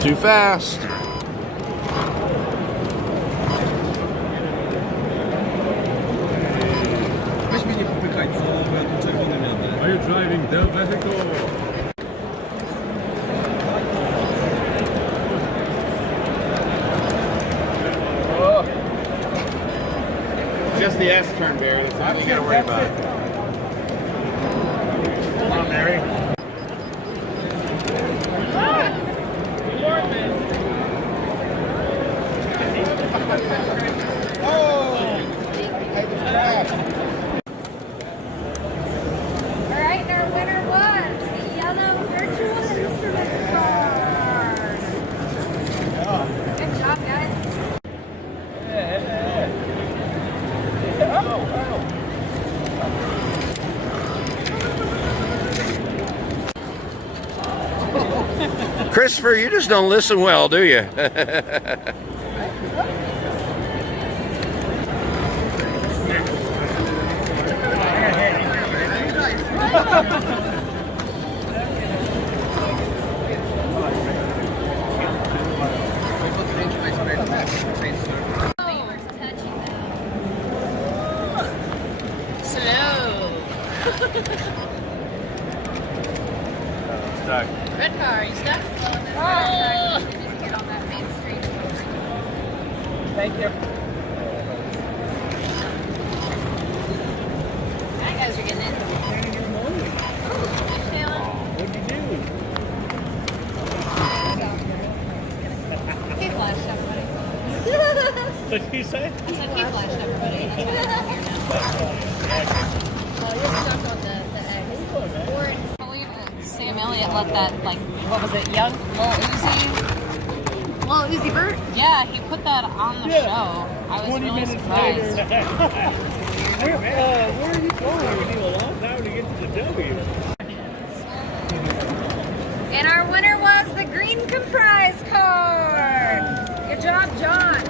Too fast. Weź mnie nie popykać, co? Bo ja tu czerwonym jadę. Are you driving the vehicle? Just the S turn, Barry. That's all you gotta worry about. Come on, Mary. Alright, and our winner was the yellow virtual instruments card. Good job, guys. Christopher, you just don't listen well, do you? Stuck. Red car, you stuck? Oh. Just get on that main street. Thank you. Alright, guys, you're getting in. What'd you do? He flashed everybody. What did you say? I said he flashed everybody. That's why I'm here now. You're stuck on the X. Or in, I believe Sam Elliott let that, like, what was it, young Lil Uzi Vert? Yeah, he put that on the show. I was 20 really minutes surprised. later. Where are you going? We need a long time to get to the W. And our winner was the green comprise card. Good job, John.